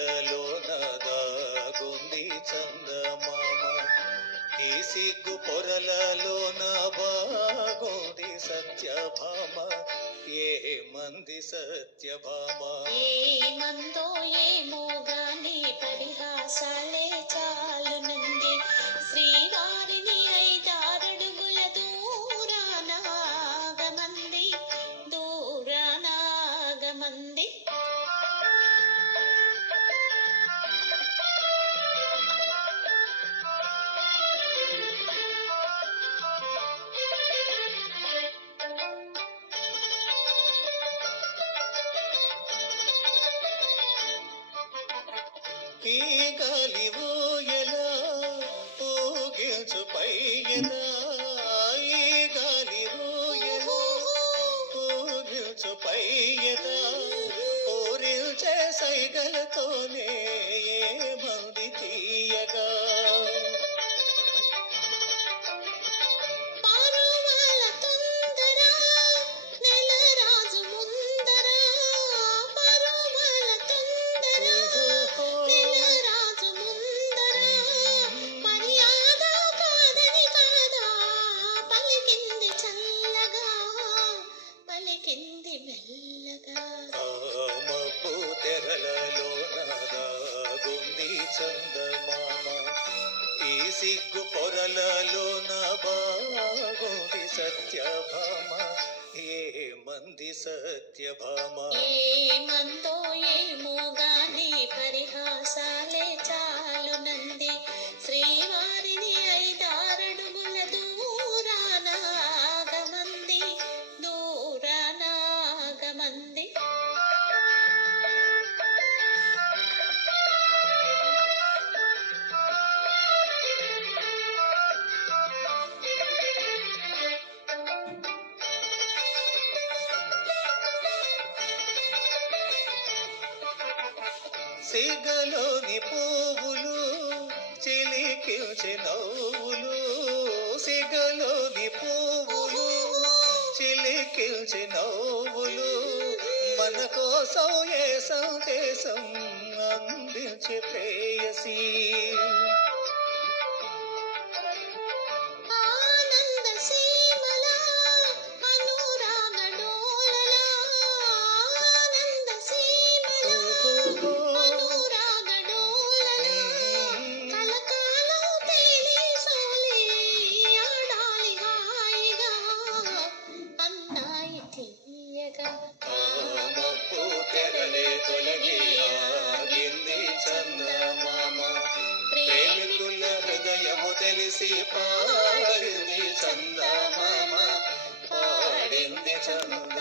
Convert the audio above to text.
తెరలలోన దాగుంది చందమామ, ఈ సిగ్గు పొరలలోన బాగుంది సత్యభామ. ఏ మంది సత్యభామ? ఏ మందో ఏమో గాని పరిహాసాలే చాలునంది. శ్రీవారిని ఐదారడుగుల దూరానాగమంది, దూరానాగమంది. ఈ గాలి ఊయలా ఊగించు పైయదా, ఈ గాలి ఊయలా ఊగించు పైయదా, ఊరిల్చే సైగలతోనే ఏ మంది తీయగా. పారువాల తొందర నెలరాజు ముందర, పారువాల తొందర నెలరాజు ముందర, మర్యాద కాదని కాదా పలికింది చల్లగా, పలికింది మెల్లగా. ఆ మబ్బు తెరలలోన దాగుంది చందమామ, ఈ సిగ్గు పొరలలోన బాగుంది సత్యభామ. ఏ మంది సత్యభామ? ఏమందో ఏమో గాని పరిహాసాలే చాలునంది. శ్రీవారిని ఐదారడుగుల దూరానాగమంది, దూరానాగమంది. సిగలోని పువ్వులు చిలికిల్చి నవ్వులు, సిగలోని పువ్వులు చిలికిల్చి నవ్వులు, మన కోసం ఏ సందేశం అందించే ప్రేయసి. ఆనంద సీమల అనురాగ డోలలా, ఆనంద సీమల అనురాగ డోలలా, కలకాలం తేలి సోలి ఆడాలి హాయిగా, అన్నాయి తీయగా. ఆ మబ్బు తెరలే తొలగి ఆగింది చందమామ, ప్రేమికుల హృదయము తెలిసి పాడింది చందమామ, పాడింది చంద